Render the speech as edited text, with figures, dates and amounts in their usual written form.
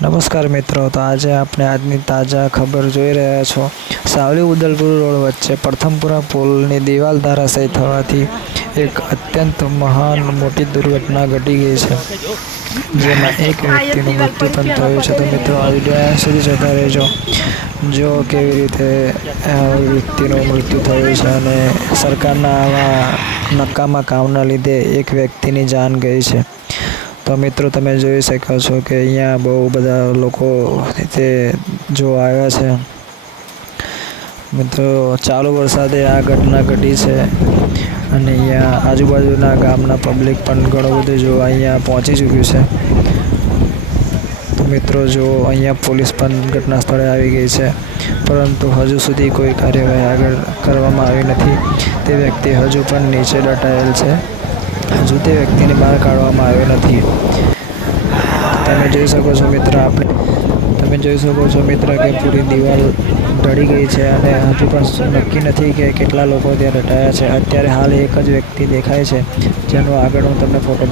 નમસ્કાર મિત્રો, તો આજે આપણે આજની તાજા ખબર જોઈ રહ્યા છો। સાવલી ઉદલપુર રોડ વચ્ચે પ્રથમપુરા પુલની દિવાલ ધરાશાયી થવાથી એક અત્યંત મહાન મોટી દુર્ઘટના ઘટી ગઈ છે, જેમાં એક વ્યક્તિનું મૃત્યુ પણ થયું છે। તો મિત્રો, આ વિડીયો સુધી જોતા રહેજો, જો કેવી રીતે વ્યક્તિનું મૃત્યુ થયું છે અને સરકારના આવા નકામા કામના લીધે એક વ્યક્તિની જાન ગઈ છે। તો મિત્રો, તમે જોઈ શકો છો કે અહીંયા બહુ બધા લોકો તે જોવા આવ્યા છે। મિત્રો, ચાલુ વરસાદે આ ઘટના ઘટી છે અને અહીંયા આજુબાજુના ગામના પબ્લિક પણ ઘણું બધું જોવા અહીંયા પહોંચી ચૂક્યું છે। તો મિત્રો, જો અહીંયા પોલીસ પણ ઘટના સ્થળે આવી ગઈ છે, પરંતુ હજુ સુધી કોઈ કાર્યવાહી આગળ કરવામાં આવી નથી। તે વ્યક્તિ હજુ પણ નીચે દટાયેલ છે, હજુ તે વ્યક્તિને બહાર કાઢવામાં આવ્યો નથી। તમે જોઈ શકો છો મિત્ર કે પૂરી દિવાલ ઢળી ગઈ છે અને હજુ પણ નક્કી નથી કે કેટલા લોકો ત્યાં દટાયા છે। અત્યારે હાલ એક જ વ્યક્તિ દેખાય છે, જેનો આગળ હું તમને ફોટો